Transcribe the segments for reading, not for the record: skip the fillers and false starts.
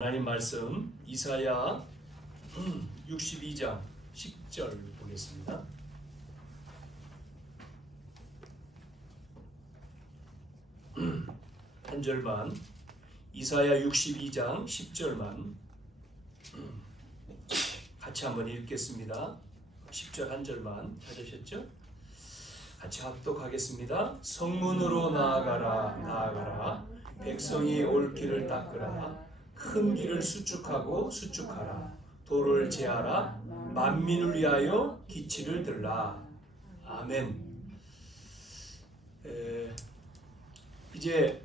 하나님 말씀 이사야 62장 10절 보겠습니다. 한 절만, 이사야 62장 10절만 같이 한번 읽겠습니다. 10절 한 절만 찾으셨죠? 같이 합독하겠습니다. 성문으로 나아가라, 나아가라. 백성이 올 길을 닦으라. 큰 길을 수축하고 수축하라. 도를 제하라. 만민을 위하여 기치를 들라. 아멘. 이제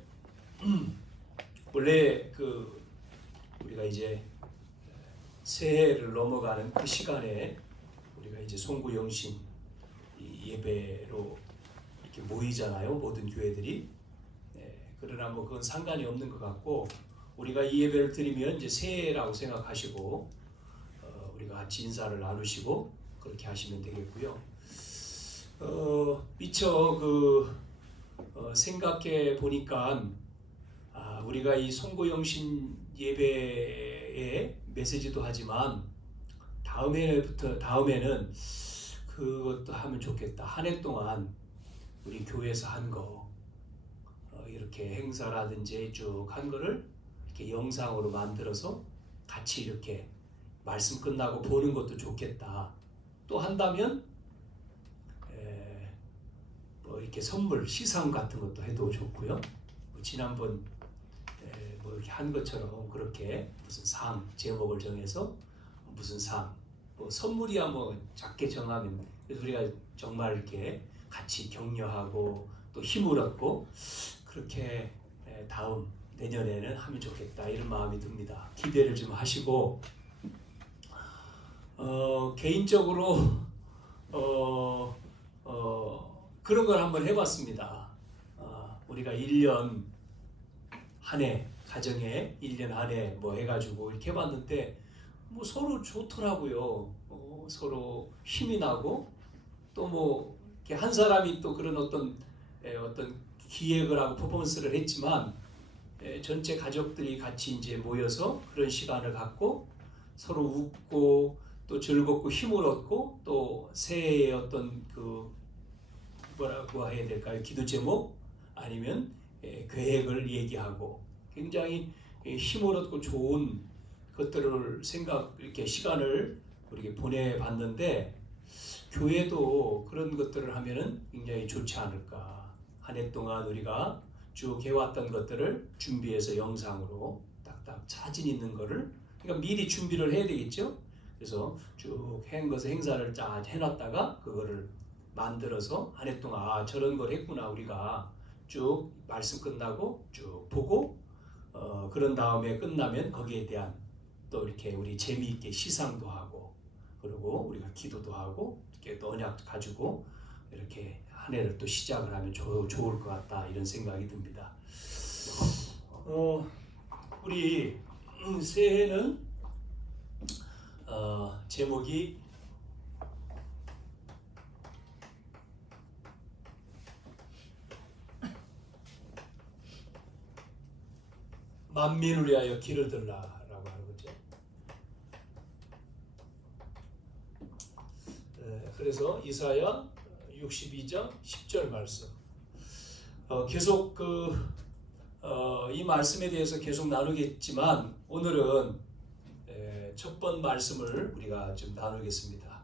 원래 우리가 이제 새해를 넘어가는 그 시간에 우리가 이제 송구영신 예배로 이렇게 모이잖아요. 모든 교회들이. 그러나 뭐 그건 상관이 없는 것 같고, 우리가 이 예배를 드리면 이제 새해라고 생각하시고 우리가 같이 인사를 나누시고 그렇게 하시면 되겠고요. 미처 생각해 보니까 우리가 이 송구영신 예배의 메시지도 하지만 다음에는 그것도 하면 좋겠다. 한 해 동안 우리 교회에서 한 거 이렇게 행사라든지 쭉 한 거를 이렇게 영상으로 만들어서 같이 이렇게 말씀 끝나고 보는 것도 좋겠다. 또 한다면 뭐 이렇게 선물 시상 같은 것도 해도 좋고요. 지난번 뭐 이렇게 한 것처럼 그렇게 무슨 상 제목을 정해서 무슨 상 뭐 선물이야 뭐 작게 정하면 우리가 정말 이렇게 같이 격려하고 또 힘을 얻고 그렇게 다음 내년에는 하면 좋겠다, 이런 마음이 듭니다. 기대를 좀 하시고 개인적으로 그런 걸 한번 해봤습니다. 우리가 1년 한 해 가정에 1년 한 해 뭐 해가지고 이렇게 해봤는데 뭐 서로 좋더라고요. 서로 힘이 나고 또 뭐 이렇게 한 사람이 또 그런 어떤 기획을 하고 퍼포먼스를 했지만 전체 가족들이 같이 이제 모여서 그런 시간을 갖고 서로 웃고 또 즐겁고 힘을 얻고 또 새해의 어떤 뭐라고 해야 될까요? 기도 제목 아니면 계획을 얘기하고 굉장히 힘을 얻고 좋은 것들을 이렇게 시간을 우리가 보내봤는데, 교회도 그런 것들을 하면은 굉장히 좋지 않을까. 한 해 동안 우리가 쭉 해왔던 것들을 준비해서 영상으로 딱딱 사진 있는 거를, 그러니까 미리 준비를 해야 되겠죠. 그래서 쭉 행사를 쫙 해놨다가 그거를 만들어서 한 해 동안 저런 걸 했구나 우리가 쭉 말씀 끝나고 쭉 보고 그런 다음에 끝나면 거기에 대한 또 이렇게 우리 재미있게 시상도 하고 그리고 우리가 기도도 하고 이렇게 또 언약 가지고 이렇게 한 해를 또 시작을 하면 좋을 것 같다, 이런 생각이 듭니다. 우리 새해는 제목이 만민을 위하여 길을 들라라고 하는 거죠. 그래서 이사야 62장 10절 말씀 계속 이 말씀에 대해서 계속 나누겠지만 오늘은 첫 번 말씀을 우리가 좀 나누겠습니다.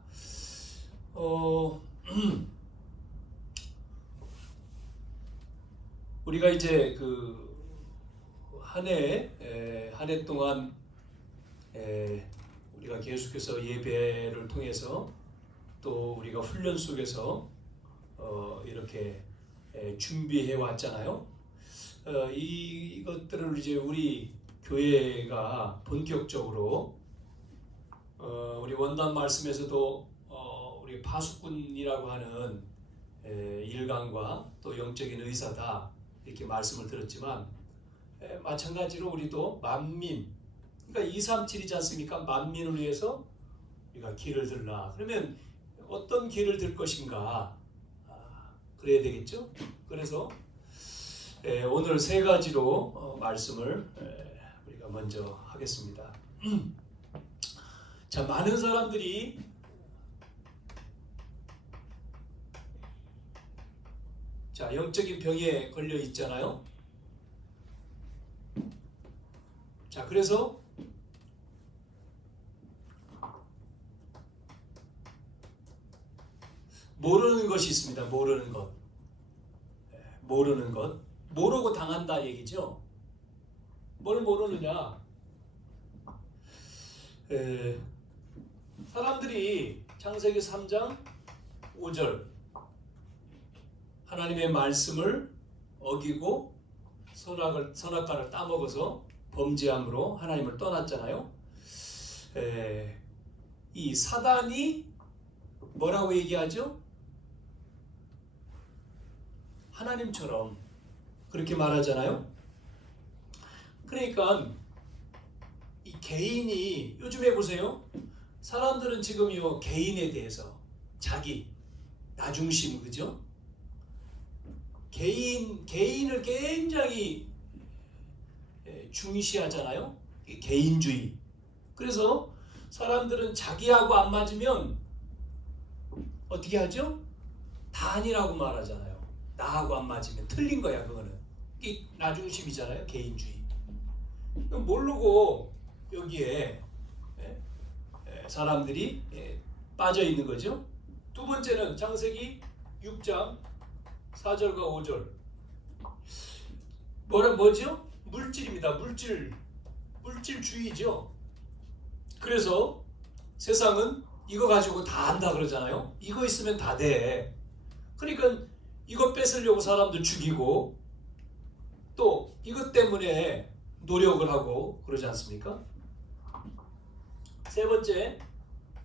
우리가 이제 한 해 동안 우리가 계속해서 예배를 통해서 또 우리가 훈련 속에서 이렇게 준비해 왔잖아요. 이것들을 이제 우리 교회가 본격적으로 우리 원단 말씀에서도 우리 파수꾼이라고 하는 일강과 또 영적인 의사다 이렇게 말씀을 들었지만, 마찬가지로 우리도 만민, 그러니까 237이지 않습니까? 만민을 위해서 우리가 길을 들라. 그러면 어떤 길을 들 것인가? 그래야 되겠죠? 그래서 오늘 세 가지로 말씀을 우리가 먼저 하겠습니다. 자, 많은 사람들이 자, 영적인 병에 걸려 있잖아요. 자, 그래서 모르는 것이 있습니다. 모르는 것. 모르는 것. 모르고 당한다 얘기죠. 뭘 모르느냐? 사람들이 창세기 3장 5절 하나님의 말씀을 어기고 선악과를 따먹어서 범죄함으로 하나님을 떠났잖아요. 이 사단이 뭐라고 얘기하죠? 하나님처럼 그렇게 말하잖아요. 그러니까 이 개인이 요즘에 보세요. 사람들은 지금요 개인에 대해서 자기 나 중심 그죠? 개인을 굉장히 중시하잖아요. 개인주의. 그래서 사람들은 자기하고 안 맞으면 어떻게 하죠? 다 아니라고 말하잖아요. 나하고 안 맞으면 틀린 거야 그거는. 이게 나 중심이잖아요. 개인주의. 모르고 여기에 사람들이 빠져 있는 거죠. 두 번째는 창세기 6장 4절과 5절. 뭐죠? 물질입니다. 물질주의죠. 그래서 세상은 이거 가지고 다 한다 그러잖아요. 이거 있으면 다 돼. 그러니까 이거 뺏으려고 사람들 죽이고 또 이것 때문에 노력을 하고 그러지 않습니까? 세 번째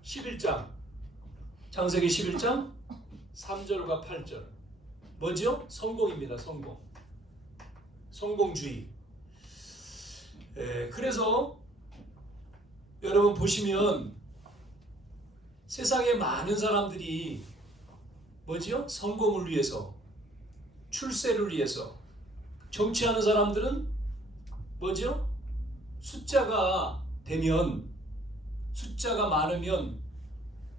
11장 창세기 11장 3절과 8절 뭐죠? 성공입니다. 성공주의. 그래서 여러분 보시면 세상에 많은 사람들이 뭐죠? 성공을 위해서 출세를 위해서 정치하는 사람들은 뭐죠? 숫자가 많으면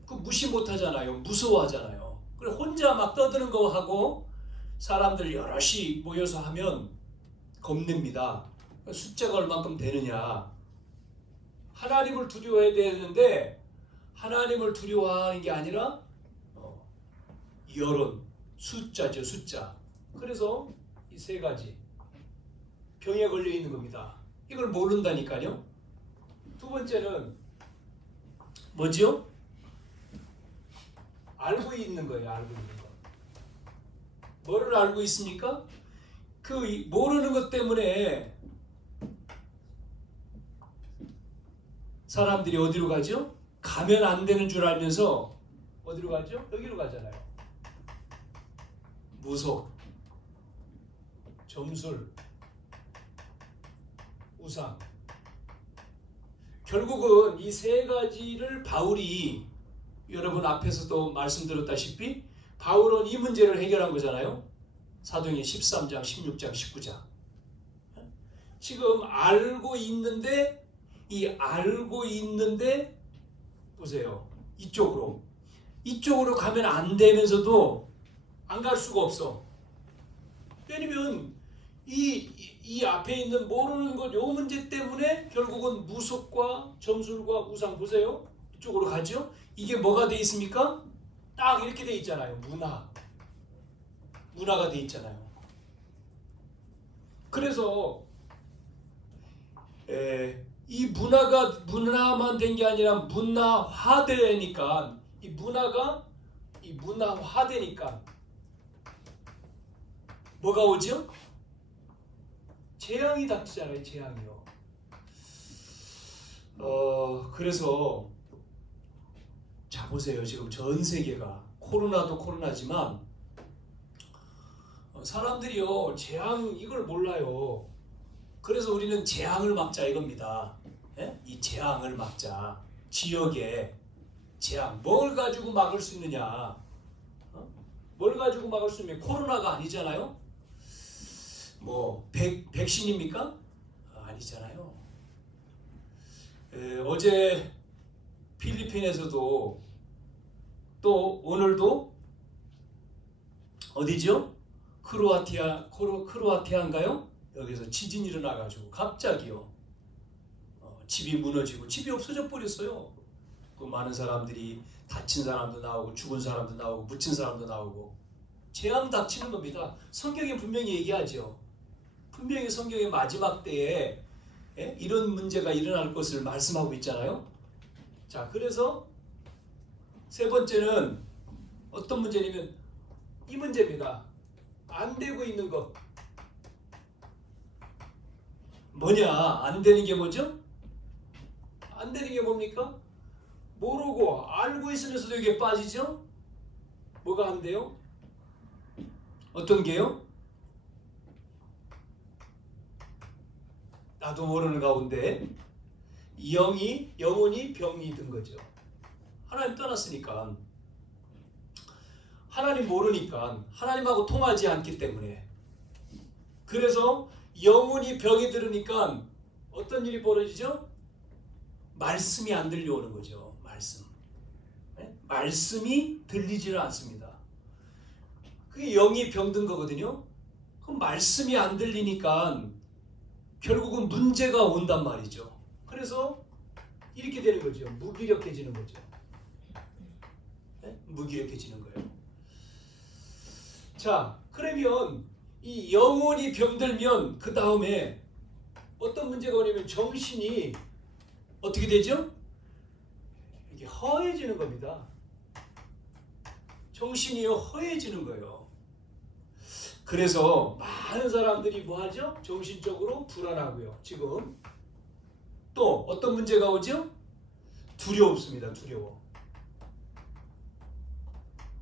그 무시 못하잖아요. 무서워하잖아요. 그래 혼자 막 떠드는 거 하고 사람들 여럿이 모여서 하면 겁냅니다. 숫자가 얼만큼 되느냐. 하나님을 두려워해야 되는데 하나님을 두려워하는 게 아니라 여론, 숫자죠. 숫자. 그래서 이 세 가지 병에 걸려 있는 겁니다. 이걸 모른다니까요. 두 번째는 뭐죠? 알고 있는 거예요. 알고 있는 거. 뭐를 알고 있습니까? 그 모르는 것 때문에 사람들이 어디로 가죠? 가면 안 되는 줄 알면서 어디로 가죠? 여기로 가잖아요. 무속, 점술, 우상. 결국은 이 세 가지를 바울이 여러분 앞에서도 말씀드렸다시피 바울은 이 문제를 해결한 거잖아요. 사도행전 13장, 16장, 19장. 지금 알고 있는데 보세요. 이쪽으로 가면 안 되면서도 안 갈 수가 없어. 왜냐면 이 앞에 있는 모르는 것 요 문제 때문에 결국은 무속과 점술과 우상 보세요. 이쪽으로 가죠. 이게 뭐가 돼 있습니까? 딱 이렇게 돼 있잖아요. 문화가 돼 있잖아요. 그래서 이 문화만 된 게 아니라 문화화되니까 이 문화화되니까 뭐가 오죠? 재앙이 닥치잖아요. 재앙이요. 그래서 자 보세요. 지금 전 세계가 코로나도 코로나지만 사람들이요 재앙 이걸 몰라요. 그래서 우리는 재앙을 막자 이겁니다. 예? 이 재앙을 막자. 지역에 재앙 뭘 가지고 막을 수 있느냐? 뭘 가지고 막을 수 있느냐? 코로나가 아니잖아요. 뭐 백신입니까? 아니잖아요. 어제 필리핀에서도 또 오늘도 어디죠? 크로아티아인가요? 여기서 지진이 일어나가지고 갑자기요. 집이 무너지고 집이 없어져 버렸어요. 그 많은 사람들이 다친 사람도 나오고 죽은 사람도 나오고 묻힌 사람도 나오고 재앙 닥치는 겁니다. 성경에 분명히 얘기하죠. 분명히 성경의 마지막 때에 이런 문제가 일어날 것을 말씀하고 있잖아요. 자, 그래서 세 번째는 어떤 문제냐면 이 문제입니다. 안 되고 있는 것. 뭐냐? 안 되는 게 뭐죠? 안 되는 게 뭡니까? 모르고 알고 있으면서도 이게 빠지죠? 뭐가 안 돼요? 어떤 게요? 나도 모르는 가운데 영혼이 병이 든 거죠. 하나님 떠났으니까, 하나님 모르니까, 하나님하고 통하지 않기 때문에. 그래서 영혼이 병이 들으니까 어떤 일이 벌어지죠? 말씀이 안 들려오는 거죠. 말씀이 들리지를 않습니다. 그게 영이 병든 거거든요. 그럼 말씀이 안 들리니까 결국은 문제가 온단 말이죠. 그래서 이렇게 되는 거죠. 무기력해지는 거죠. 무기력해지는 거예요. 자, 그러면 이 영혼이 병들면 그 다음에 어떤 문제가 오냐면 정신이 어떻게 되죠? 이게 허해지는 겁니다. 정신이 허해지는 거예요. 그래서 많은 사람들이 뭐 하죠? 정신적으로 불안하고요. 지금 또 어떤 문제가 오죠? 두렵습니다.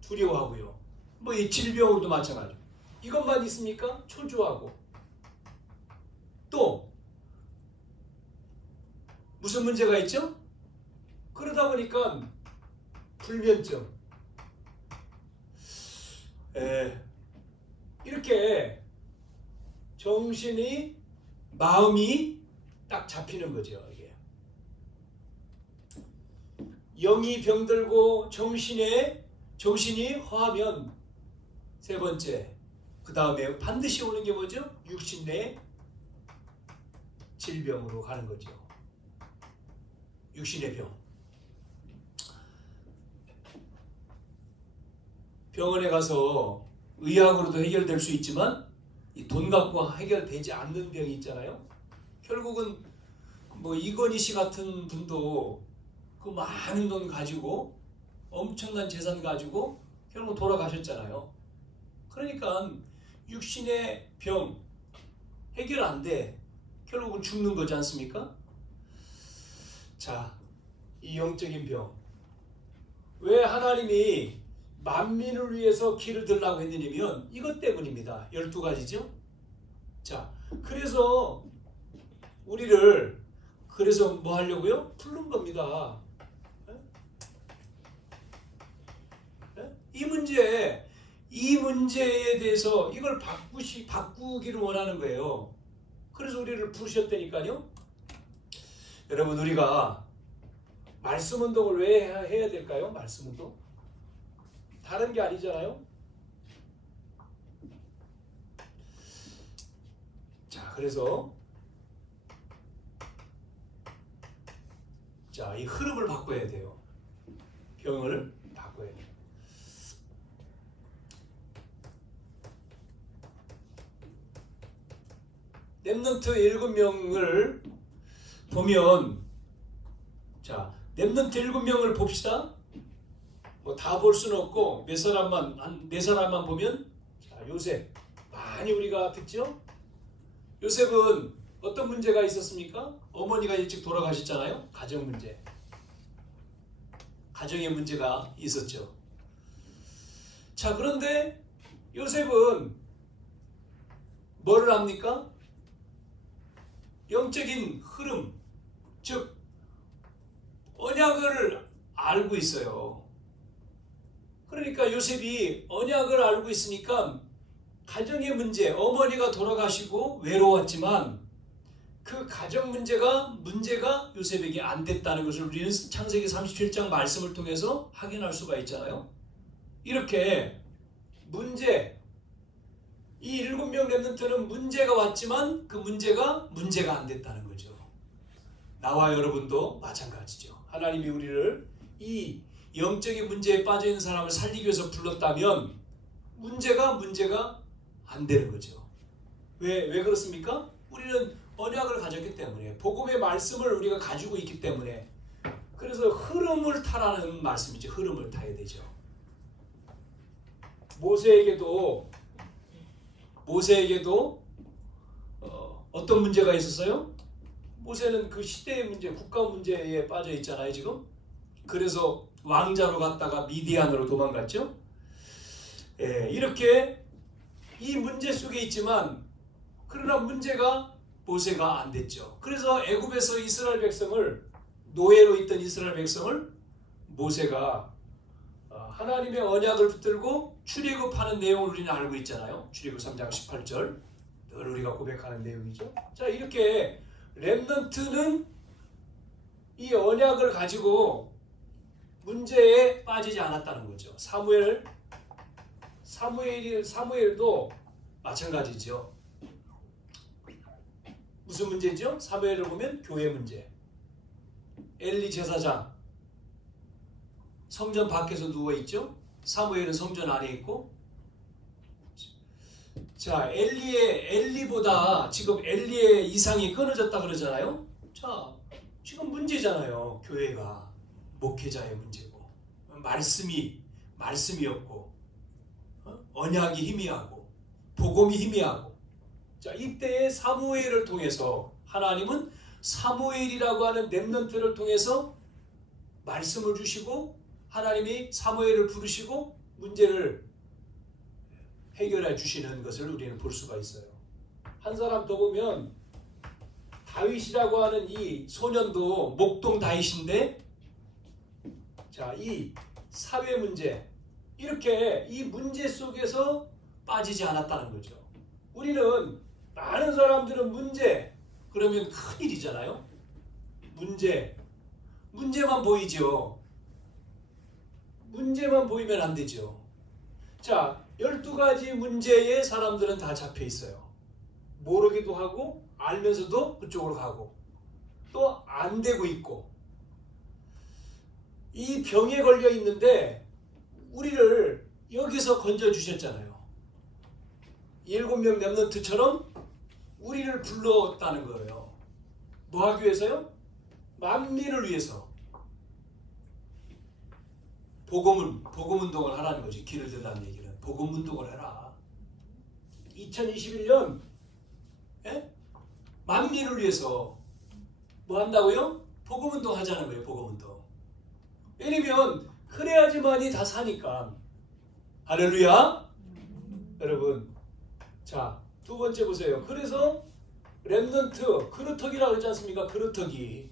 두려워하고요. 뭐 이 질병으로도 마찬가지. 이것만 있습니까? 초조하고. 또 무슨 문제가 있죠? 그러다 보니까 불면증. 이렇게 정신이, 마음이 딱 잡히는 거죠. 이게. 영이 병들고 정신이 허하면 세 번째, 그 다음에 반드시 오는 게 뭐죠? 육신 내 질병으로 가는 거죠. 육신의 병. 병원에 가서 의학으로도 해결될 수 있지만 이 돈 갖고 해결되지 않는 병이 있잖아요. 결국은 뭐 이건희 씨 같은 분도 그 많은 돈 가지고 엄청난 재산 가지고 결국 돌아가셨잖아요. 그러니까 육신의 병 해결 안 돼. 결국은 죽는 거지 않습니까? 자, 이 영적인 병. 왜 하나님이 만민을 위해서 길을 들라고 했느냐면 이것 때문입니다. 12가지죠. 자, 그래서 우리를 뭐 하려고요? 부른 겁니다. 이 문제에 대해서 이걸 바꾸기를 원하는 거예요. 그래서 우리를 부르셨다니까요. 여러분, 우리가 말씀 운동을 왜 해야 될까요? 말씀 운동? 다른 게 아니잖아요. 자, 그래서 이 흐름을 바꿔야 돼요. 병을 바꿔야 돼요. 렘넌트 7명을 보면, 렘넌트 7명을 봅시다. 뭐 다 볼 수는 없고 몇 사람만 보면, 요셉 많이 우리가 듣죠? 요셉은 어떤 문제가 있었습니까? 어머니가 일찍 돌아가셨잖아요. 가정 문제. 가정의 문제가 있었죠. 자, 그런데 요셉은 뭐를 합니까? 영적인 흐름, 즉 언약을 알고 있어요. 그러니까 요셉이 언약을 알고 있으니까 가정의 문제, 어머니가 돌아가시고 외로웠지만 그 가정 문제가 요셉에게 안 됐다는 것을 우리는 창세기 37장 말씀을 통해서 확인할 수가 있잖아요. 이렇게 이 7명 렘넌트는 문제가 왔지만 그 문제가 안 됐다는 거죠. 나와 여러분도 마찬가지죠. 하나님이 우리를 이 영적인 문제에 빠져있는 사람을 살리기 위해서 불렀다면 문제가 안 되는 거죠. 왜 그렇습니까? 우리는 언약을 가졌기 때문에, 복음의 말씀을 우리가 가지고 있기 때문에. 그래서 흐름을 타라는 말씀이죠. 흐름을 타야 되죠. 모세에게도 어떤 문제가 있었어요? 모세는 그 시대의 문제, 국가 문제에 빠져 있잖아요, 지금. 그래서 왕자로 갔다가 미디안으로 도망갔죠. 이렇게 이 문제 속에 있지만, 그러나 모세가 안 됐죠. 그래서 애굽에서 이스라엘 백성을, 노예로 있던 이스라엘 백성을 모세가 하나님의 언약을 붙들고 출애굽하는 내용을 우리는 알고 있잖아요. 출애굽 3장 18절, 늘 우리가 고백하는 내용이죠. 자, 이렇게 렘넌트는 이 언약을 가지고 문제에 빠지지 않았다는 거죠. 사무엘도 마찬가지죠. 무슨 문제죠? 사무엘을 보면 교회 문제. 엘리 제사장 성전 밖에서 누워있죠. 사무엘은 성전 안에 있고. 자, 엘리보다 지금 엘리의 이상이 끊어졌다 그러잖아요. 자, 지금 문제잖아요. 교회가 목회자의 문제고, 말씀이 없고, 언약이 희미하고, 복음이 희미하고. 자, 이때의 사무엘을 통해서 하나님은 사무엘이라고 하는 렘넌트를 통해서 말씀을 주시고, 하나님이 사무엘을 부르시고 문제를 해결해 주시는 것을 우리는 볼 수가 있어요. 한 사람 더 보면 다윗이라고 하는 이 소년도 목동 다윗인데, 자, 이 사회 문제, 이렇게 이 문제 속에서 빠지지 않았다는 거죠. 우리는, 많은 사람들은 문제 그러면 큰일이잖아요. 문제만 보이죠. 문제만 보이면 안 되죠. 자, 12가지 문제에 사람들은 다 잡혀 있어요. 모르기도 하고, 알면서도 그쪽으로 가고, 또 안 되고 있고. 이 병에 걸려 있는데 우리를 여기서 건져 주셨잖아요. 7명 렘넌트처럼 우리를 불렀다는 거예요. 뭐 하기 위해서요? 만민을 위해서. 복음 운동을 하라는 거지. 길을 들라는 얘기는. 복음 운동을 해라. 2021년 만민을 위해서 뭐 한다고요? 복음 운동 하자는 거예요. 복음 운동. 왜냐면 그래야지만이 다 사니까. 할렐루야. 여러분, 자, 두 번째 보세요. 그래서 렘넌트, 그루터기라고 그러지 않습니까? 그루터기.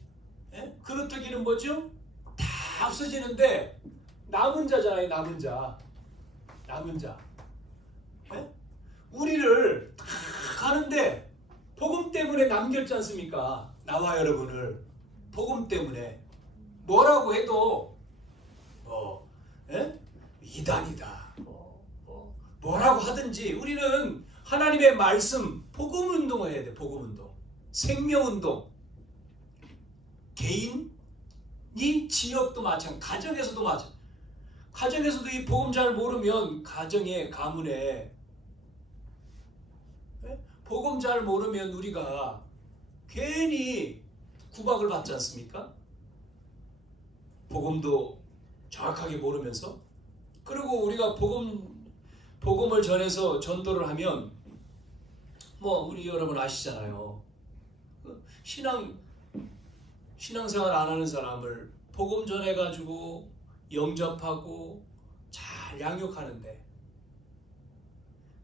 그루터기는 뭐죠? 다 없어지는데 남은 자잖아요. 남은 자. 우리를 다 가는데 복음 때문에 남겼지 않습니까? 나와 여러분을 복음 때문에 뭐라고 해도 이단이다. 뭐라고 하든지 우리는 하나님의 말씀, 복음 운동을 해야 돼. 복음 운동, 생명 운동. 개인이, 지역도 마찬가지, 가정에서도 마찬가지. 가정에서도 이 복음 잘 모르면 가정의 가문에 복음 잘 모르면 우리가 괜히 구박을 받지 않습니까? 복음도 정확하게 모르면서. 그리고 우리가 복음을 전해서 전도를 하면 뭐 우리 여러분 아시잖아요. 신앙생활 안 하는 사람을 복음 전해가지고 영접하고 잘 양육하는데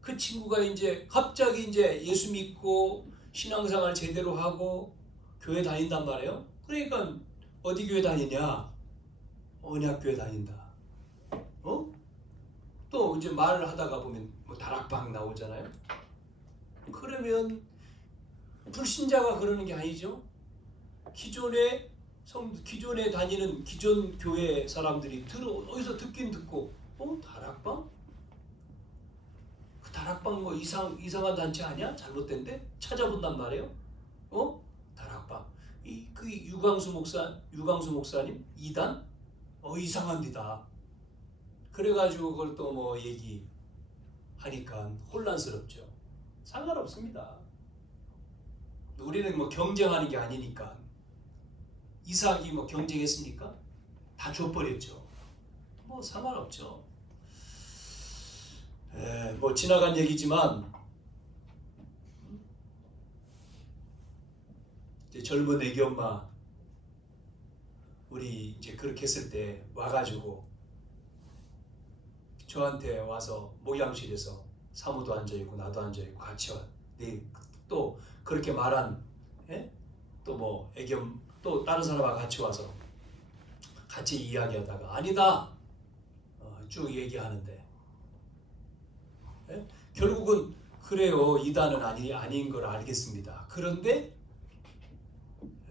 그 친구가 이제 갑자기 이제 예수 믿고 신앙생활 제대로 하고 교회 다닌단 말이에요. 그러니까 어디 교회 다니냐? 언약교회 다닌다. 또 이제 말을 하다가 보면 뭐 다락방 나오잖아요. 그러면 불신자가 그러는 게 아니죠. 기존에 다니는 기존 교회 사람들이 어디서 듣긴 듣고, 다락방? 그 다락방 뭐 이상한 단체 아니야? 잘못된데? 찾아본단 말이에요. 다락방. 그 유광수 목사님 2단? 이상한 데다. 그래가지고 그걸 또 뭐 얘기하니까 혼란스럽죠. 상관없습니다. 우리는 뭐 경쟁하는 게 아니니까. 이삭이 뭐 경쟁했습니까? 다 줘버렸죠. 뭐 상관없죠. 뭐 지나간 얘기지만 이제 젊은 애기 엄마 우리 이제 그렇게 했을 때 와가지고 저한테 와서 목양실에서 사모도 앉아있고 나도 앉아있고 같이 와. 또 그렇게 말한 또 뭐 애겸 또 다른 사람하고 같이 와서 같이 이야기하다가 아니다 쭉 얘기하는데 결국은 그래요. 이단은 아닌 걸 알겠습니다. 그런데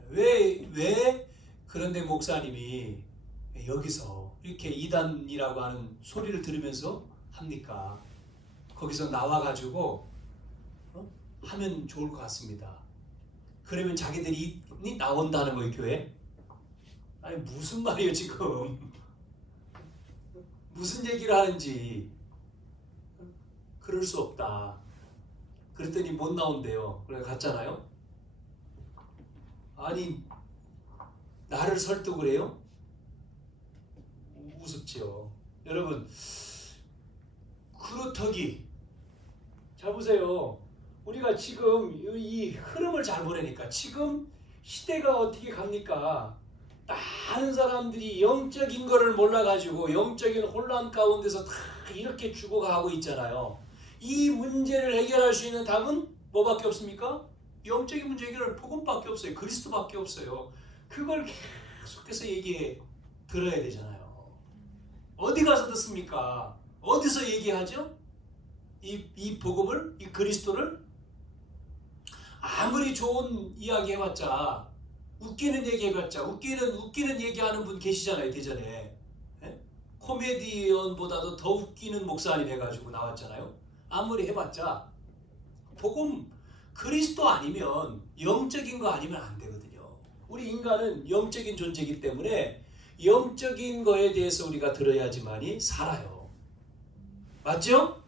왜 그런데 목사님이 여기서 이렇게 이단이라고 하는 소리를 들으면서 합니까? 거기서 나와가지고 하면 좋을 것 같습니다. 그러면 자기들이 나온다는 거예요, 교회? 아니 무슨 말이에요 지금? 무슨 얘기를 하는지. 그럴 수 없다. 그랬더니 못 나온대요. 그래 갔잖아요. 아니 나를 설득을 해요? 우습지요. 여러분 그렇더기 자 보세요. 우리가 지금 이 흐름을 잘 보내니까 지금 시대가 어떻게 갑니까? 많은 사람들이 영적인 거를 몰라가지고 영적인 혼란 가운데서 다 이렇게 죽어가고 있잖아요. 이 문제를 해결할 수 있는 답은 뭐밖에 없습니까? 영적인 문제 해결할 복음밖에 없어요. 그리스도밖에 없어요. 그걸 계속해서 들어야 되잖아요. 어디 가서 듣습니까? 어디서 얘기하죠? 이 복음을, 이 그리스도를 아무리 좋은 이야기 해봤자 웃기는 얘기 해봤자 웃기는 얘기하는 분 계시잖아요. 대전에 코미디언보다도 더 웃기는 목사님 해가지고 나왔잖아요. 아무리 해봤자 복음 그리스도 아니면 영적인 거 아니면 안 되거든요. 우리 인간은 영적인 존재이기 때문에 영적인 거에 대해서 우리가 들어야지만이 살아요. 맞죠?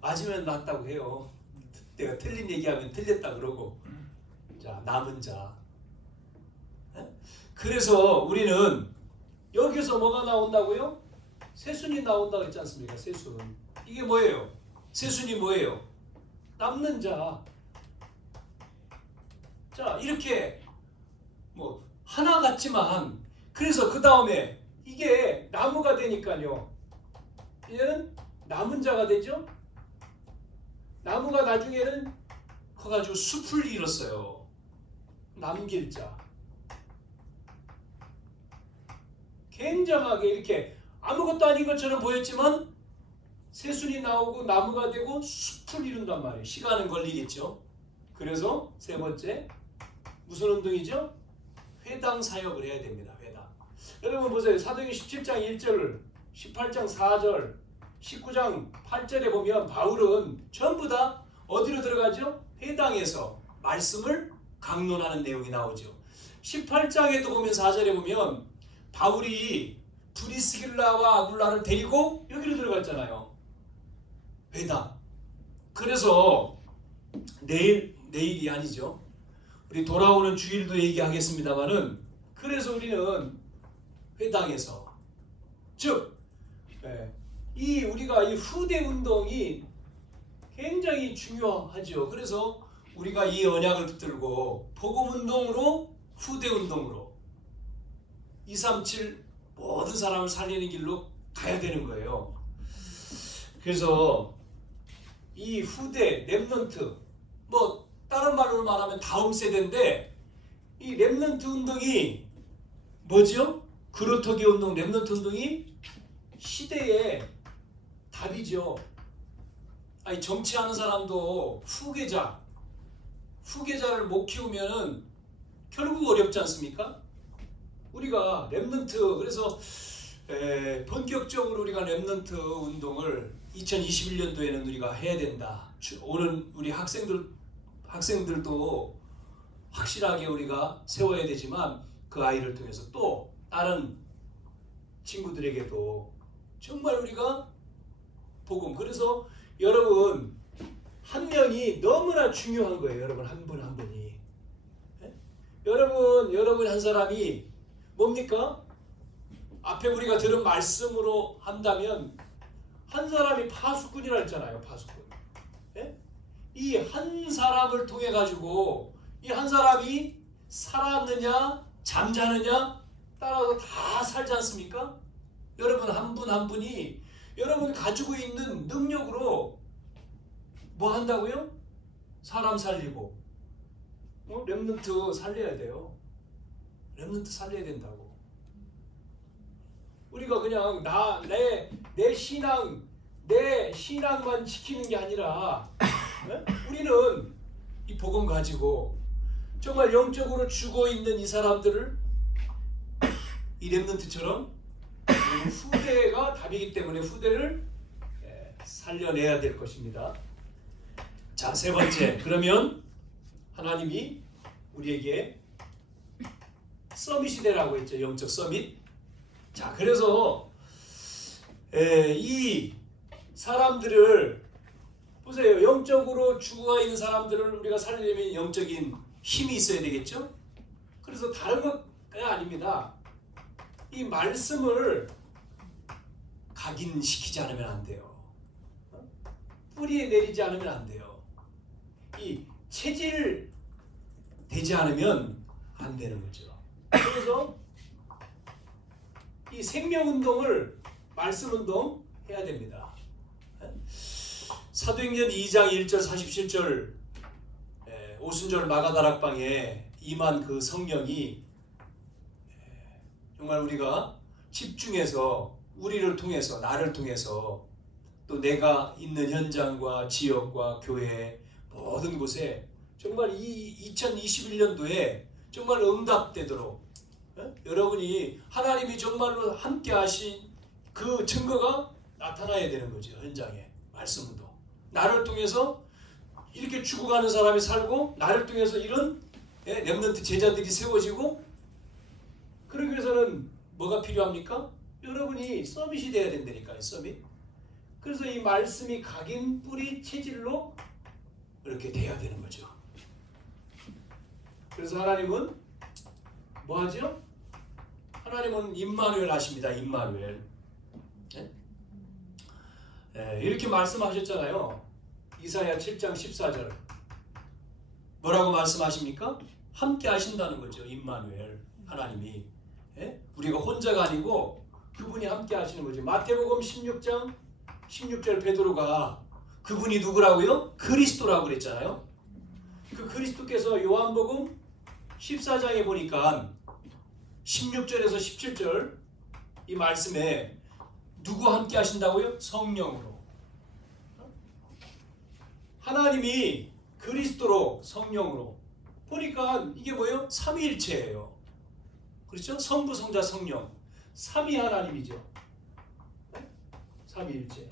맞으면 맞다고 해요. 내가 틀린 얘기하면 틀렸다 그러고. 자, 남은 자. 그래서 우리는 여기서 뭐가 나온다고요? 새순이 나온다고 했지 않습니까? 새순. 이게 뭐예요? 새순이 뭐예요? 남는 자. 자, 이렇게 뭐 하나 같지만 그래서 그 다음에 이게 나무가 되니까요. 얘는 남은 자가 되죠? 나무가 나중에는 커가지고 숲을 이뤘어요. 남길 자. 굉장하게 이렇게 아무것도 아닌 것처럼 보였지만 새순이 나오고 나무가 되고 숲을 이룬단 말이에요. 시간은 걸리겠죠. 그래서 세 번째 무슨 운동이죠? 회당 사역을 해야 됩니다. 회당. 여러분 보세요. 사도행전 17장 1절, 18장 4절, 19장 8절에 보면 바울은 전부 다 어디로 들어가죠? 회당에서 말씀을 강론하는 내용이 나오죠. 18장에도 보면 4절에 보면 바울이 브리스길라와 아굴라를 데리고 여기로 들어갔잖아요. 회당. 그래서 내일이 아니죠. 우리 돌아오는 주일도 얘기하겠습니다만은 그래서 우리는 회당에서 즉 우리가 이 후대 운동이 굉장히 중요하죠. 그래서 우리가 이 언약을 붙들고 복음 운동으로 후대 운동으로 237 모든 사람을 살리는 길로 가야 되는 거예요. 그래서 이 후대 렘넌트 뭐 다른 말로 말하면 다음 세대인데 이 렘넌트 운동이 뭐죠? 그루터기 운동, 렘넌트 운동이 시대의 답이죠. 아니 정치하는 사람도 후계자 후계자를 못 키우면은 결국 어렵지 않습니까? 우리가 렘넌트, 그래서 본격적으로 우리가 렘넌트 운동을 2021년도에는 우리가 해야 된다. 오는 우리 학생들도 확실하게 우리가 세워야 되지만 그 아이를 통해서 또 다른 친구들에게도 정말 우리가 복음. 그래서 여러분 한 명이 너무나 중요한 거예요. 여러분 한 분 한 분이. 여러분 한 사람이 뭡니까? 앞에 우리가 들은 말씀으로 한다면 한 사람이 파수꾼이라 했잖아요. 파수꾼. 이 한 사람을 통해 가지고 이 한 사람이 살았느냐 잠자느냐 따라서 다 살지 않습니까? 여러분 한 분 한 분이 여러분 가지고 있는 능력으로 뭐 한다고요? 사람 살리고 렘넌트 살려야 돼요. 렘넌트 살려야 된다고. 우리가 그냥 내 신앙만 지키는 게 아니라 우리는 이 복음 가지고 정말 영적으로 죽어 있는 이 사람들을 이 렘넌트처럼 후대가 답이기 때문에 후대를 살려내야 될 것입니다. 자, 세 번째. 그러면 하나님이 우리에게 서밋이 되라고 했죠. 영적 서밋. 자, 그래서 이 사람들을 보세요. 영적으로 죽어 있는 사람들을 우리가 살리려면 영적인 힘이 있어야 되겠죠. 그래서 다른 것가 아닙니다. 이 말씀을 각인시키지 않으면 안 돼요. 뿌리에 내리지 않으면 안 돼요. 이 체질 되지 않으면 안 되는 거죠. 그래서 이 생명운동을 말씀운동 해야 됩니다. 사도행전 2장 1절 47절 오순절 마가다락방에 임한 그 성령이 정말 우리가 집중해서 우리를 통해서 나를 통해서 또 내가 있는 현장과 지역과 교회 모든 곳에 정말 이 2021년도에 정말 응답되도록 여러분이 하나님이 정말로 함께 하신 그 증거가 나타나야 되는 거죠. 현장에 말씀도 나를 통해서 이렇게 죽어가는 사람이 살고 나를 통해서 이런 렘넌트 제자들이 세워지고 그러기 위해서는 뭐가 필요합니까? 여러분이 서밋이 돼야 된다니까요. 서밋. 그래서 이 말씀이 각인 뿌리 체질로 이렇게 돼야 되는 거죠. 그래서 하나님은 뭐 하죠? 하나님은 임마누엘 하십니다. 임마누엘. 이렇게 말씀하셨잖아요. 이사야 7장 14절. 뭐라고 말씀하십니까? 함께 하신다는 거죠. 임마누엘. 하나님이. 우리가 혼자가 아니고 그분이 함께 하시는 거죠. 마태복음 16장 16절 베드로가 그분이 누구라고요? 그리스도라고 그랬잖아요. 그 그리스도께서 요한복음 14장에 보니까 16절에서 17절 이 말씀에 누구 함께 하신다고요? 성령으로. 하나님이 그리스도로 성령으로 보니까 이게 뭐예요? 삼위일체예요. 그렇죠? 성부, 성자, 성령. 삼위 하나님이죠. 삼위일체.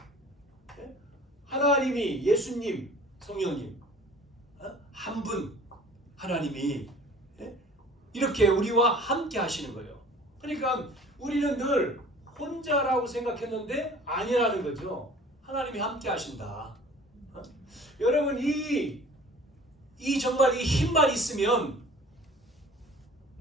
하나님이 예수님, 성령님 한 분 하나님이 이렇게 우리와 함께 하시는 거예요. 그러니까 우리는 늘 혼자라고 생각했는데 아니라는 거죠. 하나님이 함께 하신다. 여러분 이 정말 이 힘만 있으면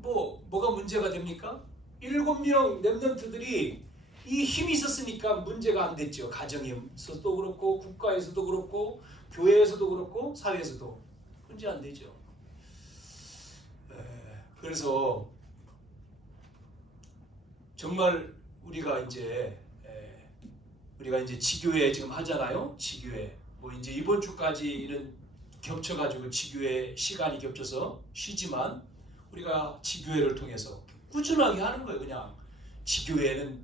뭐가 문제가 됩니까? 7명 렘넌트들이 이 힘이 있었으니까 문제가 안 됐죠. 가정에서도 그렇고 국가에서도 그렇고 교회에서도 그렇고 사회에서도 문제 안 되죠. 그래서 정말 우리가 이제 지교회 지금 하잖아요. 지교회 뭐 이제 이번 주까지는 겹쳐가지고 지교회 시간이 겹쳐서 쉬지만 우리가 지교회를 통해서 꾸준하게 하는 거예요. 그냥 지교회는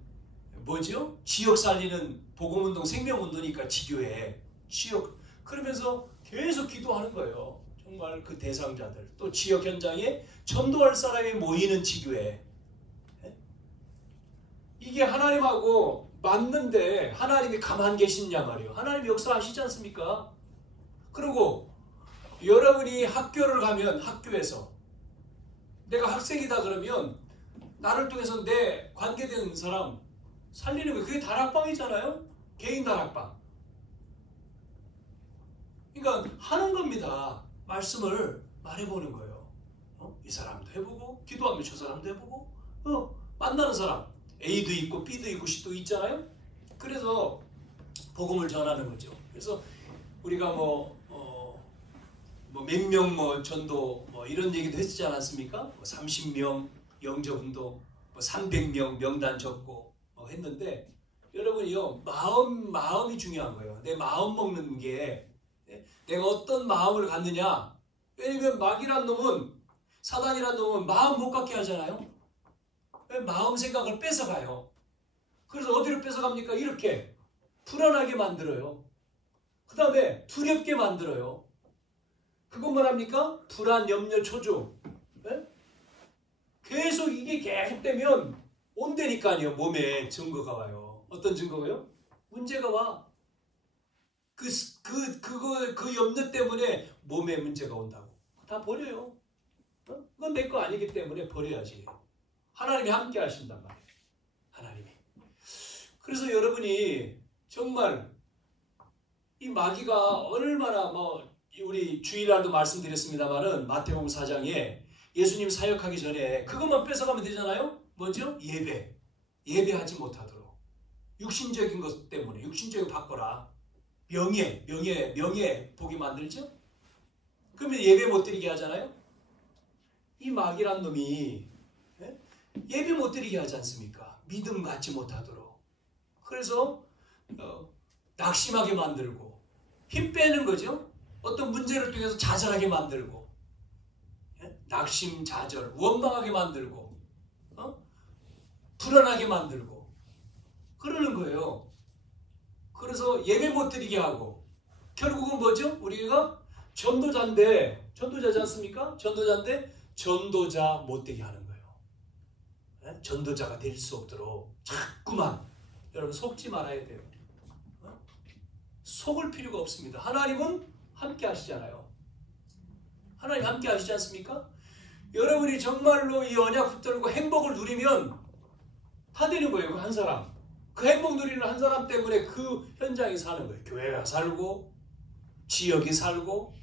뭐죠? 지역 살리는 복음운동 생명운동이니까 지교회 지역 그러면서 계속 기도하는 거예요. 정말 그 대상자들, 또 지역 현장에 전도할 사람이 모이는 지교회. 이게 하나님하고 맞는데 하나님이 가만 계시냐 말이에요. 하나님 역사하시지 않습니까? 그리고 여러분이 학교를 가면 학교에서 내가 학생이다 그러면 나를 통해서 내 관계된 사람 살리는 거, 그게 다락방이잖아요. 개인 다락방. 그러니까 하는 겁니다. 말씀을 말해보는 거예요. 이 사람도 해보고 기도하면 저 사람도 해보고 만나는 사람 A도 있고 B도 있고 C도 있잖아요. 그래서 복음을 전하는 거죠. 그래서 우리가 몇 명 전도 이런 얘기도 했지 않았습니까? 30명 영접운동, 300명 명단 적고 했는데 여러분이요, 마음이 중요한 거예요. 내 마음 먹는 게 내가 어떤 마음을 갖느냐. 왜냐면 마귀란 놈은, 사단이란 놈은 마음 못 갖게 하잖아요. 마음 생각을 뺏어가요. 그래서 어디로 뺏어갑니까? 이렇게 불안하게 만들어요. 그 다음에 두렵게 만들어요. 그것만 합니까? 불안, 염려, 초조. 네? 계속 이게 계속되면 온다니까요. 몸에 증거가 와요. 어떤 증거가요? 문제가 와. 그 염려 때문에 몸에 문제가 온다고. 다 버려요. 그건 내 거 아니기 때문에 버려야지. 하나님이 함께 하신단 말이에요. 하나님이. 그래서 여러분이 정말 이 마귀가 얼마나 우리 주일날도 말씀드렸습니다만은 마태복음 4장에 예수님 사역하기 전에 그것만 뺏어가면 되잖아요. 뭐죠? 예배하지 못하도록. 육신적인 것 때문에 육신적인 거 바꿔라. 명예 보게 만들죠. 그러면 예배 못 드리게 하잖아요. 이 마귀란 놈이 예배 못 드리게 하지 않습니까? 믿음 갖지 못하도록. 그래서 낙심하게 만들고 힘 빼는 거죠. 어떤 문제를 통해서 좌절하게 만들고 낙심, 좌절, 원망하게 만들고 불안하게 만들고 그러는 거예요. 그래서 예배 못 드리게 하고 결국은 뭐죠? 우리가 전도자지 않습니까? 전도자 못 되게 하는 거예요. 전도자가 될 수 없도록 자꾸만 여러분 속지 말아야 돼요. 속을 필요가 없습니다. 하나님은 함께 하시잖아요. 하나님 함께 하시지 않습니까? 여러분이 정말로 이 언약 붙들고 행복을 누리면 다 되는 거예요. 그 한 사람. 그 행복 누리는 한 사람 때문에 그 현장이 사는 거예요. 교회가 살고 지역이 살고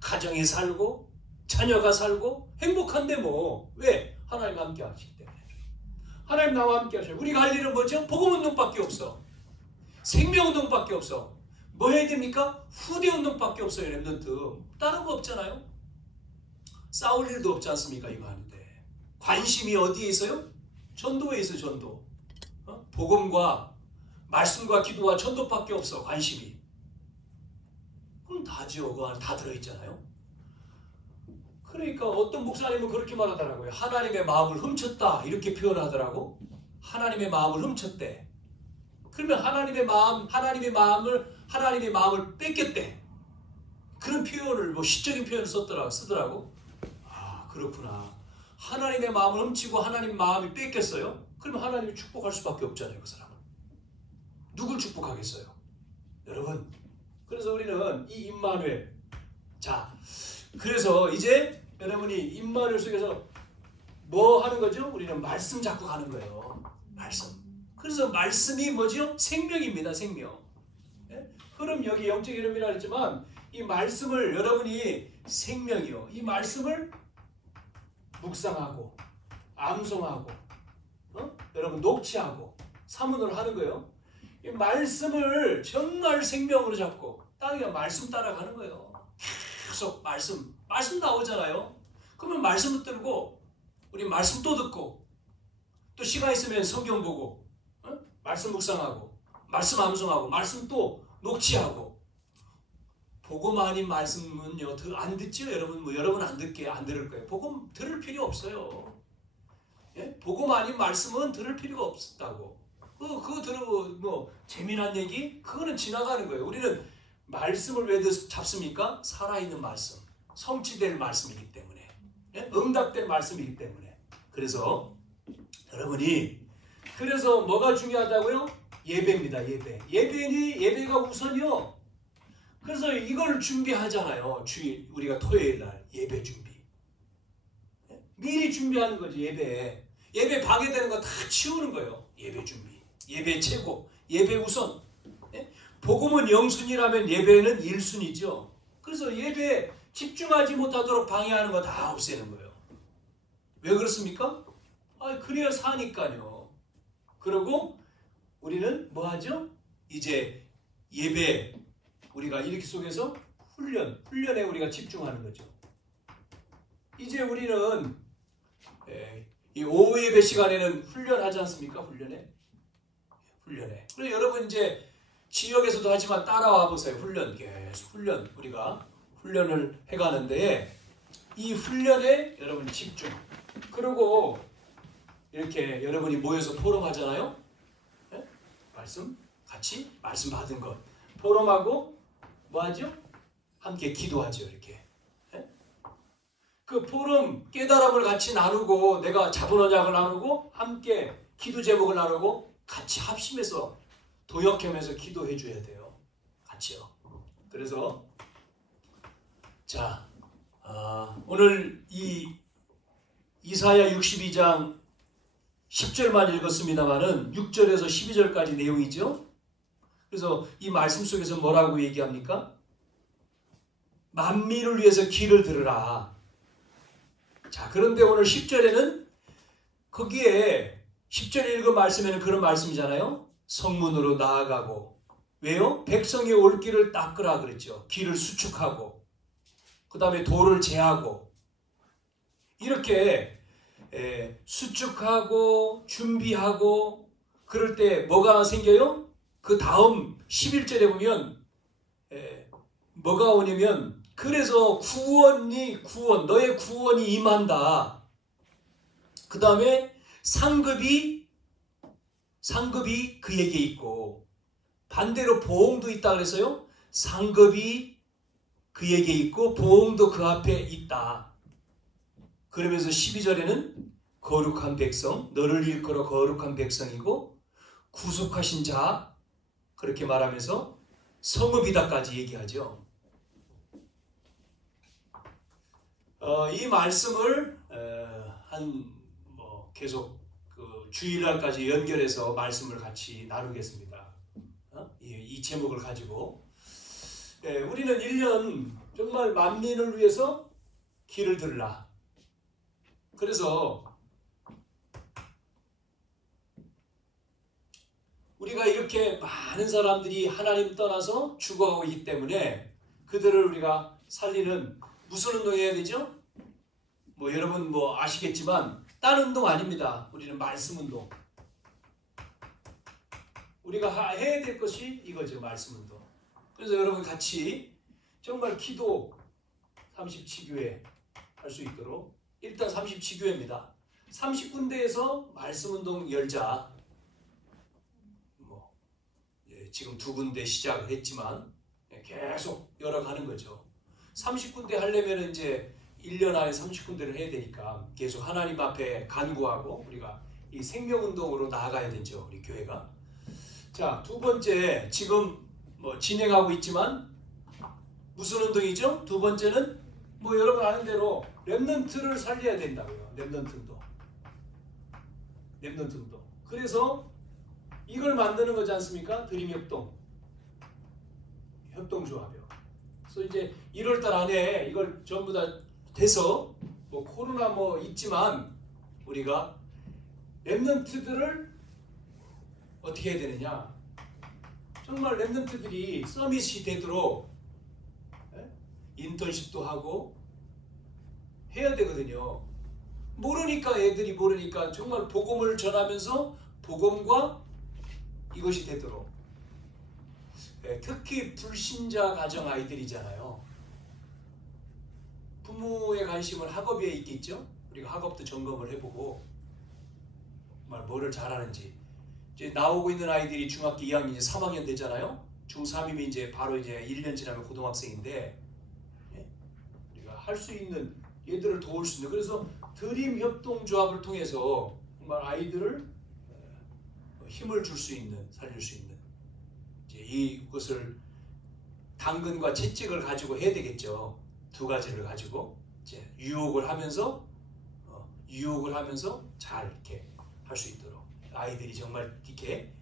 가정이 살고 자녀가 살고 행복한데 뭐. 왜? 하나님 함께 하시기 때문에. 하나님 나와 함께 하셔요. 우리가 할 일은 뭐죠? 복음운동밖에 없어. 생명운동밖에 없어. 뭐 해야 됩니까? 후대운동밖에 없어요. 랩런트. 다른 거 없잖아요. 싸울 일도 없지 않습니까? 이거 하는데. 관심이 어디에 있어요? 전도에 있어요. 전도. 복음과 말씀과 기도와 전도밖에 없어. 관심이. 그럼 다지요. 그 안에 다 들어있잖아요. 그러니까 어떤 목사님은 그렇게 말하더라고요. 하나님의 마음을 훔쳤다. 이렇게 표현하더라고. 하나님의 마음을 훔쳤대. 그러면 하나님의 마음을 뺏겼대. 그런 표현을 시적인 표현을 쓰더라고. 아, 그렇구나. 하나님의 마음을 훔치고 하나님 마음이 뺏겼어요. 그러면 하나님이 축복할 수밖에 없잖아요. 그 사람은. 누굴 축복하겠어요? 여러분. 그래서 우리는 이 임마누엘. 자, 그래서 이제 여러분이 임마누엘 속에서 뭐 하는 거죠? 우리는 말씀 잡고 가는 거예요. 말씀. 그래서 말씀이 뭐죠? 생명입니다. 생명. 흐름, 여기 영적 이름이라 했지만 이 말씀을 여러분이 생명이요. 이 말씀을 묵상하고 암송하고 여러분 녹취하고 사문을 하는 거예요. 이 말씀을 정말 생명으로 잡고 그냥 말씀 따라가는 거예요. 계속 말씀 나오잖아요. 그러면 말씀 붙들고 우리 말씀 또 듣고 또 시간 있으면 성경 보고 말씀 묵상하고 말씀 암송하고 말씀 또 녹취하고. 복음 아닌 말씀은요 안 듣죠. 여러분 여러분 안 들을 거예요. 복음 들을 필요 없어요. 예? 복음 아닌 말씀은 들을 필요가 없다고. 그거 들으고 재미난 얘기 그거는 지나가는 거예요. 우리는 말씀을 왜 잡습니까? 살아있는 말씀. 성취될 말씀이기 때문에, 응답될 말씀이기 때문에. 그래서 여러분이 그래서 뭐가 중요하다고요? 예배입니다. 예배가 우선이요. 그래서 이걸 준비하잖아요. 우리가 토요일 날 예배 준비. 미리 준비하는 거지. 예배 방해되는 거 다 치우는 거예요. 예배 준비. 예배 최고. 예배 우선. 복음은 영순이라면 예배는 1순위죠. 그래서 예배 집중하지 못하도록 방해하는 거 다 없애는 거예요. 왜 그렇습니까? 그래야 사니까요. 그리고 우리는 뭐 하죠? 이제 예배 우리가 일기 속에서 훈련에 우리가 집중하는 거죠. 이제 우리는 이 오후 예배 시간에는 훈련하지 않습니까? 훈련에. 그래서 여러분 이제 지역에서도 하지만 따라와 보세요. 계속 우리가 훈련을 해가는데 이 훈련에 여러분 집중. 그리고 이렇게 여러분이 모여서 포럼하잖아요. 같이 말씀 받은 것 포럼하고 뭐 하죠? 함께 기도하죠. 이렇게. 그 포럼 깨달음을 같이 나누고 내가 잡은 언약을 나누고 함께 기도 제목을 나누고 같이 합심해서 도역하면서 기도해 줘야 돼요. 같이요. 그래서 자 오늘 이 이사야 62장 10절만 읽었습니다만은 6절에서 12절까지 내용이죠. 그래서 이 말씀 속에서 뭐라고 얘기합니까? 만민을 위해서 길을 들으라. 자, 그런데 오늘 10절에는 거기에 10절에 읽은 말씀에는 그런 말씀이잖아요. 성문으로 나아가고. 왜요? 백성이 올 길을 닦으라 그랬죠. 길을 수축하고 그 다음에 돌을 제하고 이렇게 수축하고 준비하고 그럴 때 뭐가 생겨요? 그 다음 11절에 보면 뭐가 오냐면 그래서 너의 구원이 임한다. 그 다음에 상급이 그에게 있고 반대로 보응도 있다 그랬어요. 상급이 그에게 있고 보응도 그 앞에 있다. 그러면서 12절에는 거룩한 백성, 너를 일컬어 거룩한 백성이고 구속하신 자 그렇게 말하면서 성읍이다까지 얘기하죠. 이 말씀을 계속 그 주일날까지 연결해서 말씀을 같이 나누겠습니다. 이 제목을 가지고 우리는 1년 정말 만민을 위해서 길을 들으라. 그래서 우리가 이렇게 많은 사람들이 하나님 떠나서 죽어가고 있기 때문에 그들을 우리가 살리는 무슨 운동해야 되죠? 여러분 아시겠지만 딴 운동 아닙니다. 우리는 말씀 운동. 우리가 해야 될 것이 이거죠. 말씀 운동. 그래서 여러분 같이 정말 기도 37교회 할 수 있도록 일단 37교회입니다. 30군데에서 말씀 운동 열자. 지금 2군데 시작을 했지만 계속 열어가는 거죠. 30군데 하려면 이제 1년 안에 30군데를 해야 되니까 계속 하나님 앞에 간구하고 우리가 이 생명운동으로 나아가야 되죠. 우리 교회가. 자, 2번째 지금 진행하고 있지만 무슨 운동이죠? 2번째는 여러분 아는 대로 렘넌트를 살려야 된다고요. 렘넌트 운동. 그래서 이걸 만드는 거지 않습니까? 협동조합이요. 그래서 이제 1월달 안에 이걸 전부 다 돼서 코로나 있지만 우리가 렘넌트들을 어떻게 해야 되느냐? 정말 렘넌트들이 서밋이 되도록 인턴십도 하고 해야 되거든요. 애들이 모르니까 정말 복음을 전하면서 복음과 이것이 되도록 특히 불신자 가정 아이들이잖아요. 부모의 관심은 학업에 있겠죠. 우리가 학업도 점검을 해보고 정말 뭐를 잘하는지. 이제 나오고 있는 아이들이 중학교 2학년 이제 3학년 되잖아요. 중3이면 이제 바로 이제 1년 지나면 고등학생인데 우리가 할 수 있는, 얘들을 도울 수 있는, 그래서 드림 협동조합을 통해서 정말 아이들을 힘을 줄 수 있는, 살릴 수 있는, 이제 이것을 당근과 채찍을 가지고 해야 되겠죠. 두 가지를 가지고 이제 유혹을 하면서 잘 이렇게 할 수 있도록 아이들이 정말 이렇게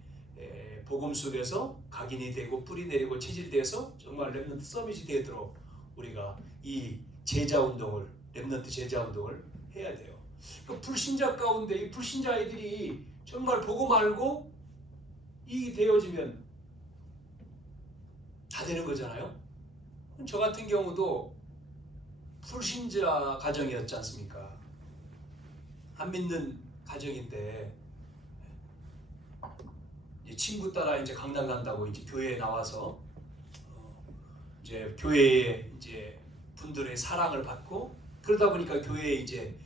복음 속에서 각인이 되고 뿌리 내리고 체질돼서 정말 렘넌트 서밋이 되도록 우리가 이 제자 운동을, 렘넌트 제자 운동을 해야 돼요. 그 불신자 가운데 이 불신자 아이들이 정말 복음 알고 이 되어지면 다 되는 거잖아요. 저 같은 경우도 불신자 가정이었지 않습니까? 안 믿는 가정인데 이제 친구 따라 이제 강남 간다고 이제 교회에 나와서 이제 교회에 이제 분들의 사랑을 받고 그러다 보니까 교회에 이제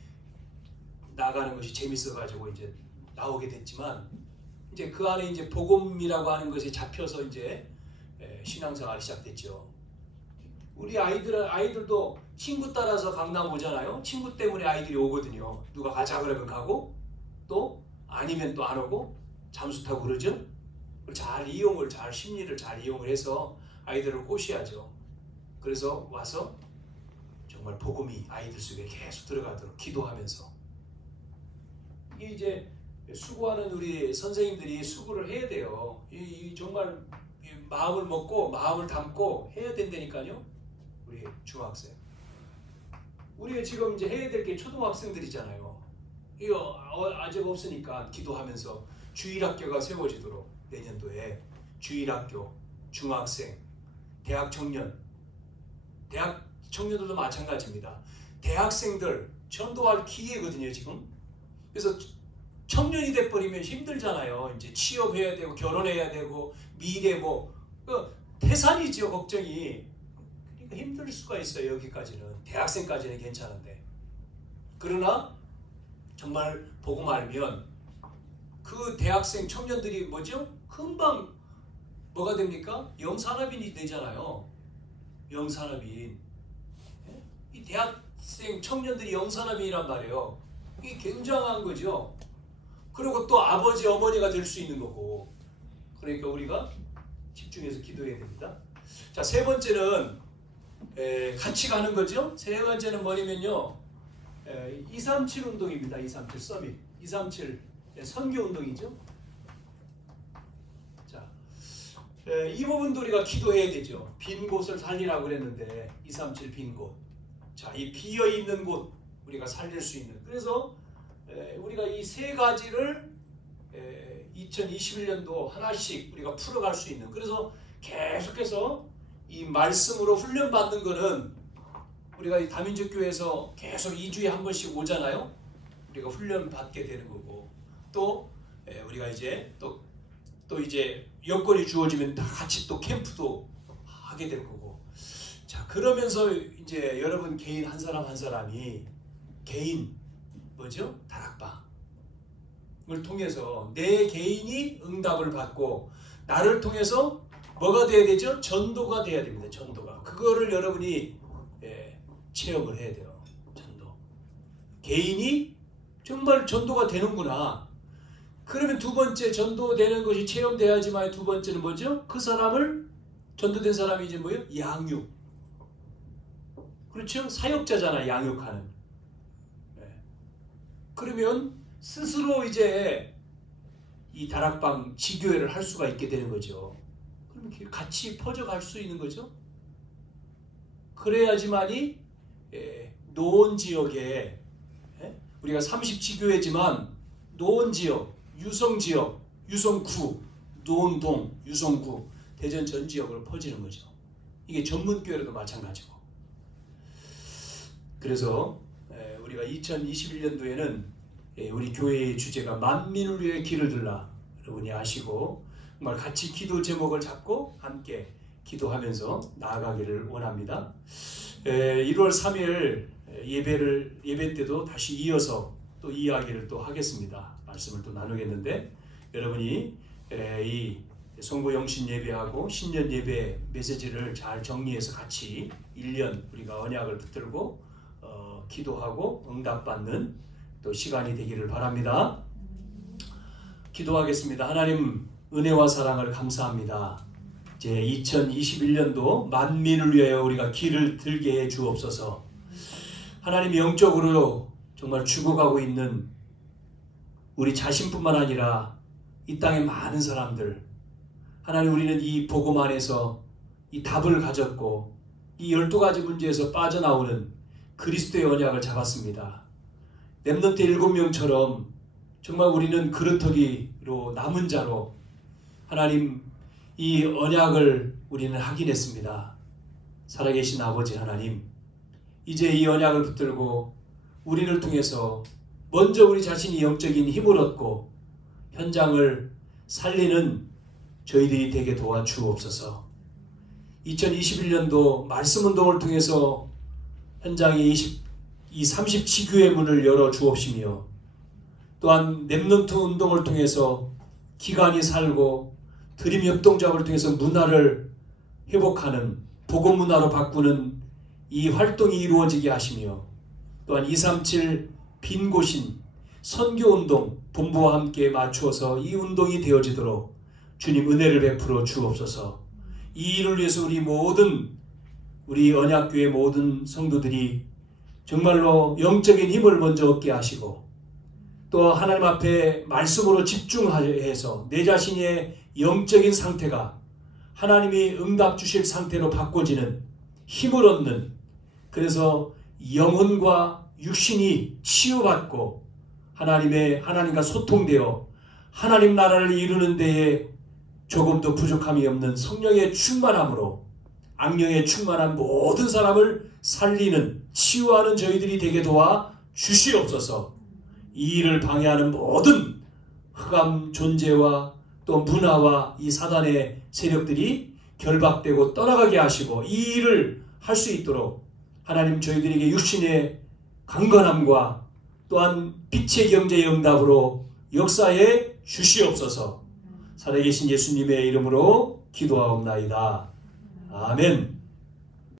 나가는 것이 재밌어가지고 이제 나오게 됐지만 이제 그 안에 이제 복음이라고 하는 것에 잡혀서 이제 신앙생활이 시작됐죠. 우리 아이들도 친구 따라서 강남 오잖아요. 친구 때문에 아이들이 오거든요. 누가 가자 그러면 가고 또 아니면 또 안 오고 잠수 타고 그러죠. 잘 심리를 잘 이용을 해서 아이들을 꼬셔야죠. 그래서 와서 정말 복음이 아이들 속에 계속 들어가도록 기도하면서 이제 수고하는 우리 선생님들이 수고를 해야 돼요. 정말 마음을 먹고 마음을 담고 해야 된다니까요. 우리 중학생. 우리가 지금 이제 해야 될 게 초등학생들이잖아요. 이거 아직 없으니까 기도하면서 주일학교가 세워지도록 내년도에 주일학교, 중학생, 대학 청년들도 마찬가지입니다. 대학생들 전도할 기회거든요 지금. 그래서 청년이 돼버리면 힘들잖아요. 이제 취업해야 되고 결혼해야 되고 미래 뭐 태산이죠 걱정이. 그러니까 힘들 수가 있어요. 여기까지는 대학생까지는 괜찮은데 그러나 정말 복음 알면 그 대학생 청년들이 뭐죠? 금방 뭐가 됩니까? 영산업인이 되잖아요. 영산업인. 이 대학생 청년들이 영산업인이란 말이에요. 이게 굉장한 거죠. 그리고 또 아버지 어머니가 될 수 있는 거고. 그러니까 우리가 집중해서 기도해야 됩니다. 자, 세 번째는 같이 가는 거죠. 세 번째는 뭐냐면요. 237 운동입니다. 237 서밋. 237 선교 운동이죠. 자, 이 부분도 우리가 기도해야 되죠. 빈 곳을 살리라고 그랬는데 237 빈 곳. 자, 이 비어 있는 곳 우리가 살릴 수 있는. 그래서 우리가 이 세 가지를 2021년도 하나씩 우리가 풀어갈 수 있는. 그래서 계속해서 이 말씀으로 훈련받는 거는 우리가 이 다민족 교회에서 계속 2주에 한 번씩 오잖아요. 우리가 훈련 받게 되는 거고 또 우리가 이제 또 이제 여건이 주어지면 다 같이 또 캠프도 하게 될 거고. 자, 그러면서 이제 여러분 개인 한 사람 한 사람이 개인 뭐죠? 다락방을 통해서 내 개인이 응답을 받고 나를 통해서 뭐가 돼야 되죠? 전도가 돼야 됩니다. 전도가. 그거를 여러분이 체험을 해야 돼요. 전도. 개인이 정말 전도가 되는구나. 그러면 두 번째 전도되는 것이 체험돼야지만 두 번째는 뭐죠? 그 사람을 전도된 사람이 이제 뭐예요? 양육. 그렇죠? 사역자잖아. 양육하는. 그러면 스스로 이제 이 다락방 지교회를 할 수가 있게 되는 거죠. 그러면 같이 퍼져갈 수 있는 거죠. 그래야지만이 노원 지역에 우리가 30지교회지만 노원 지역, 유성 지역, 유성구, 노원동, 유성구, 대전 전 지역으로 퍼지는 거죠. 이게 전문교회로도 마찬가지고. 그래서 우리가 2021년도에는 우리 교회의 주제가 만민을 위해 길을 들라 여러분이 아시고 정말 같이 기도 제목을 잡고 함께 기도하면서 나아가기를 원합니다. 1월 3일 예배 때도 다시 이어서 또 이야기를 또 하겠습니다. 말씀을 또 나누겠는데 여러분이 이 송구 영신 예배하고 신년 예배 메시지를 잘 정리해서 같이 1년 우리가 언약을 붙들고 기도하고 응답받는 또 시간이 되기를 바랍니다. 기도하겠습니다. 하나님, 은혜와 사랑을 감사합니다. 이제 2021년도 만민을 위하여 우리가 길을 들게 해 주옵소서. 하나님, 영적으로 정말 죽어가고 있는 우리 자신뿐만 아니라 이 땅의 많은 사람들, 하나님, 우리는 이 복음 안에서 이 답을 가졌고 이 12가지 문제에서 빠져나오는 그리스도의 언약을 잡았습니다. 렘넌트 7명처럼 정말 우리는 그루터기로 남은 자로 하나님, 이 언약을 우리는 확인했습니다. 살아계신 아버지 하나님, 이제 이 언약을 붙들고 우리를 통해서 먼저 우리 자신이 영적인 힘을 얻고 현장을 살리는 저희들이 되게 도와주옵소서. 2021년도 말씀운동을 통해서 현장에 이 37교회 문을 열어 주옵시며, 또한 렘넌트 운동을 통해서 기관이 살고 드림 협동작을 통해서 문화를 회복하는 복음 문화로 바꾸는 이 활동이 이루어지게 하시며, 또한 237 빈고신 선교운동 본부와 함께 맞추어서 이 운동이 되어지도록 주님 은혜를 베풀어 주옵소서. 이 일을 위해서 우리 언약교회 모든 성도들이 정말로 영적인 힘을 먼저 얻게 하시고, 또 하나님 앞에 말씀으로 집중해서 내 자신의 영적인 상태가 하나님이 응답 주실 상태로 바꿔지는 힘을 얻는, 그래서 영혼과 육신이 치유받고 하나님과 소통되어 하나님 나라를 이루는 데에 조금도 부족함이 없는 성령의 충만함으로 악령의 충만한 모든 사람을 살리는 치유하는 저희들이 되게 도와 주시옵소서. 이 일을 방해하는 모든 흑암 존재와 또 문화와 이 사단의 세력들이 결박되고 떠나가게 하시고, 이 일을 할 수 있도록 하나님 저희들에게 육신의 강건함과 또한 빛의 경제의 응답으로 역사해 주시옵소서. 살아계신 예수님의 이름으로 기도하옵나이다. 아멘.